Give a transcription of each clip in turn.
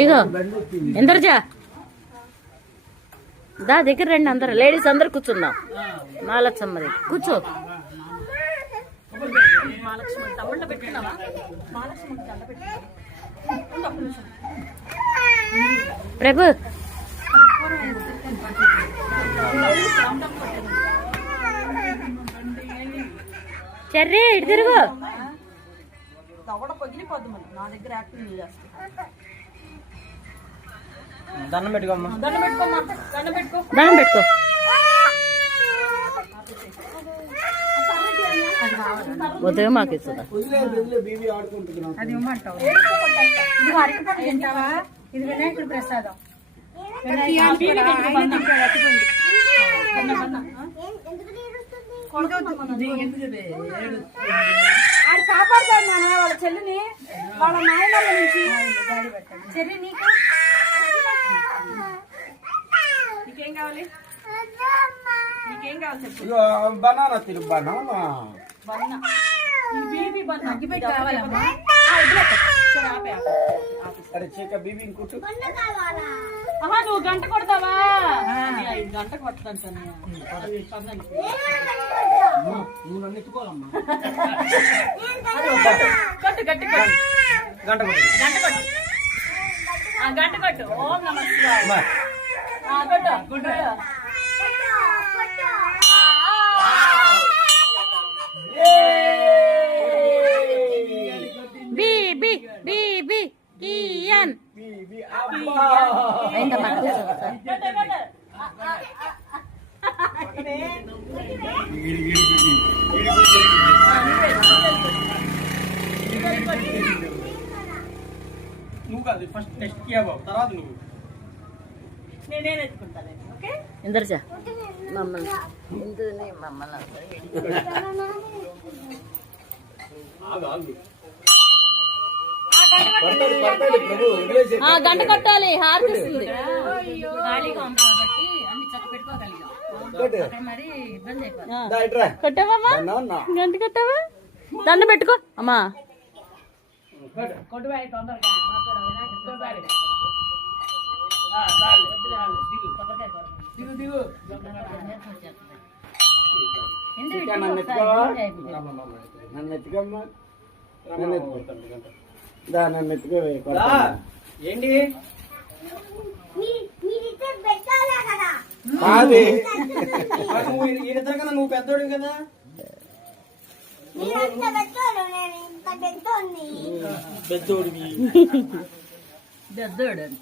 ఇగో ఇందర్జా దా దగ్గర రండి, అందరు లేడీస్ అందరు కూర్చుందాం. మహాలక్ష్మి కూర్చో. ప్రభు చర్రీ ఇటు తిరుగు. దండం పెట్టుకోమ్మా. దండం పెట్టుకో. వద్దు మాకు ఇస్తుందా? అది ఇమ్మంటావు. ఇది అరటిపండు తింటావా? ఇది వినాయకుడి ప్రసాదం. ఆడు కాపాడుతాడు నాన్న వాళ్ళ చెల్లిని, వాళ్ళ నాయన నుంచి. చెల్లి నీకేం కావాలి? నీకేం కావాలి చెప్పు. బనానా తిరుగు. బనానా బీబీ కావాలమ్మా. అరే చీక బీబీ ఇంకోటి. నువ్వు గంట కొడతావా? గంట కొడతాను. నువ్వు నన్ను ఎత్తుకోవాలమ్మా. కొట్టు గట్టి కొట్టు. గంట కొట్టు. గంట కొట్టు. గంట కొట్టు. ఓం నమః శివాయ. కొట్టు కొట్టు. బీబీ బీబీ కియన్ అయిందమ్మా. నువ్వు కాదు ఫస్ట్ టెస్ట్ చేయబో, తర్వాత నువ్వు. నేనే ఎత్తుకుంటాను. ఓకే ఇందర్జా మమ్మల్ని గంట కొట్టాలి. హార్తిస్తుంది. కొట్టావమ్మా? గంట కొట్టావా? దండ పెట్టుకో అమ్మా. నన్ను ఎత్తుకమ్మా. నన్ను ఎత్తుకో. ఏంటి ఈయన నువ్వు పెద్దోడు కదా. పెద్దోడివి. పెద్దోడు అంట.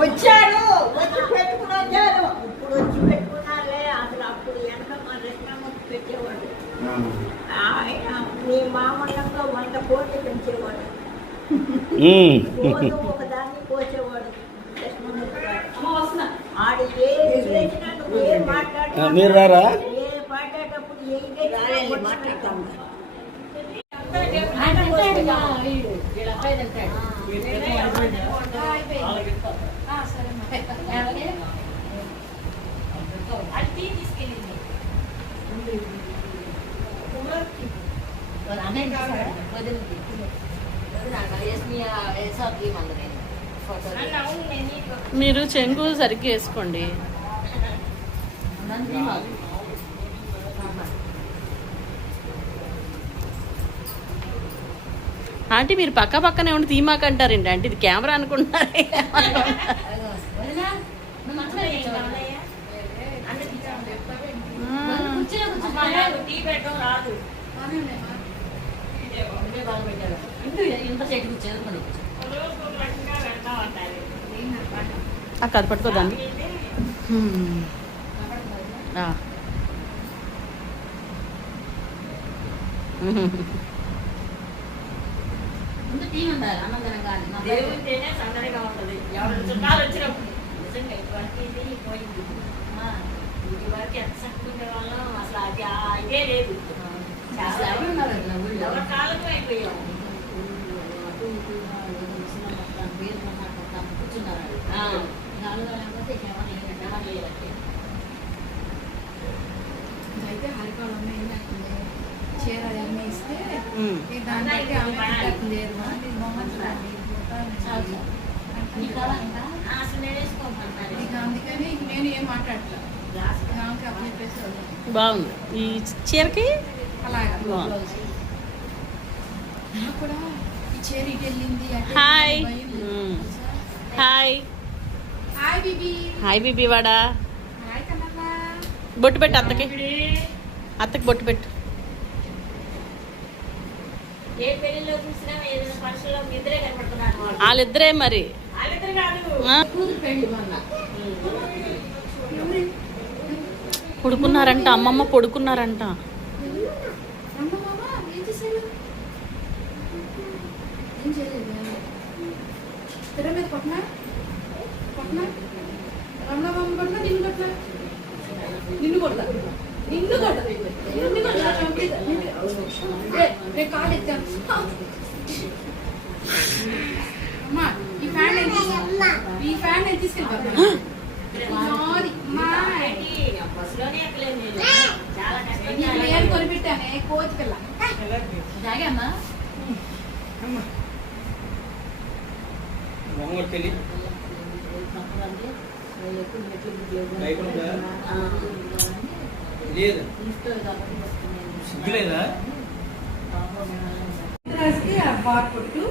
వచ్చారు, వచ్చి పెట్టుకుని వచ్చారు. ఇప్పుడు వచ్చి పెట్టుకున్నారే. అసలు అప్పుడు వెనక మా రెస్టారెంట్ పెట్టేవాడు. ఆయన మీ మామూలుగా 100 కోట్లు పెంచేవాడు. రోజు ఒకదాన్ని కోసేవాడు. ఆడు ఏ మాట్లాడినా మీరు రారా? ఏ పాడేటప్పుడు మాట్లాడతాము. మీరు చెంగు సరిగ్గా వేసుకోండి. ఆంటీ మీరు పక్క పక్కనే ఉండి తీమాకంటారండి. అంటే ఇది కెమెరా అనుకుంటున్నారే. అది పట్టుకోదాన్ని. దేవుడితేనే సందడిగా ఉంటుంది. ఎవరు చుట్టాలు వచ్చినప్పుడు నిజంగా ఇటువంటిది పోయింది. ఇది వరకు ఎంత చక్కగా వాళ్ళం అసలు అది ఇదే లేదు చాలా ఎవరి కాలమే అయిపోయాం అయితే హరికాలం చీర అన్నీ ఇస్తే దాంట్లో ఆమె లేదు అసలు నేను వేసుకోమంటాను ఇక అందుకని నేను ఏం మాట్లాడలేదు ఆమెకి అప్పుడు చెప్పేసి బాగుంది ఈ చీరకి అలాగా బాగుంది. నాకు కూడా ఈ చీర ఇటు వెళ్ళింది అటు హాయ్ వెళ్ళింది, హాయ్ హాయ్ బీబీ హాయ్ బీబీ వాడా హాయ్ కన్నమ్మ బొట్టు పెట్టు అత్తకి బొట్టు పెట్టు ఏ పెళ్లిలో చూసినా ఏదైనా ఫంక్షన్లో మీ ఇద్దరే కనపడుతున్నారు వాళ్ళిద్దరే మరి వాళ్ళిద్దరు కాదు ఆ? కూతురు పెళ్ళి మొన్న పడుకున్నారంట అమ్మమ్మ పడుకున్నారంట అమ్మ మామ ఏం చేశారు ఏం చేయలేదు తెర మీద కొట్టినా రమణమ్మ కొట్టినా నిన్ను కొడతా రేపు కాలు ఎత్తాను అమ్మా ఈ ఫ్యాన్ నేను తీసుకెళ్ళిపోతాను బస్సులోనే ఎక్కలేదు నేను చాలా కష్టంగా నేను కొనిపెట్టానే కోతి పిల్ల జాగమ్మా మొహం తెలియదు లేదు సిగ్గులేదా బార్ కొట్టు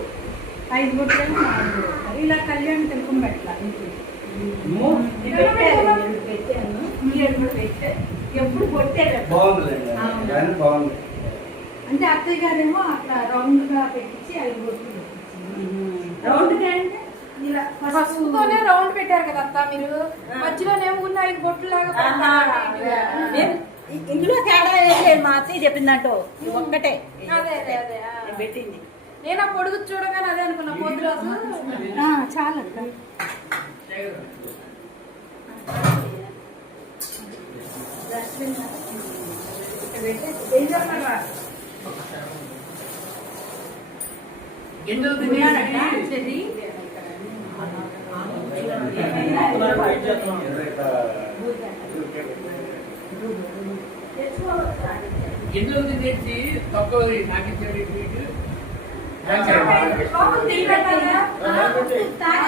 5 బొట్టలు 4 బొట్టలు ఇలా కళ్యాణ్ తెలుపు పెట్టాల ఎప్పుడు బాగుంది బాగుంది. అంటే అత్తయ్య గారేమో అట్లా రౌండ్ గా పెట్టించి 5 బొట్టలు రౌండ్ అంటే ఇలా ఫస్ట్తోనే రౌండ్ పెట్టారు కదా అత్త మీరు మధ్యలోనేమో ఉన్న 5 బొట్లు లాగా ఇందులో తేడా ఏంటి మా అత్తయ్య చెప్పిందంటో ఒక్కటే అదే పెట్టింది నేను ఆ పొడుగు చూడగానే అదే అనుకున్నా పొద్దు రోజు చాలా ఏం చేస్తారా చెది ఎందుకు తెచ్చి తక్కువ నాకు తాగి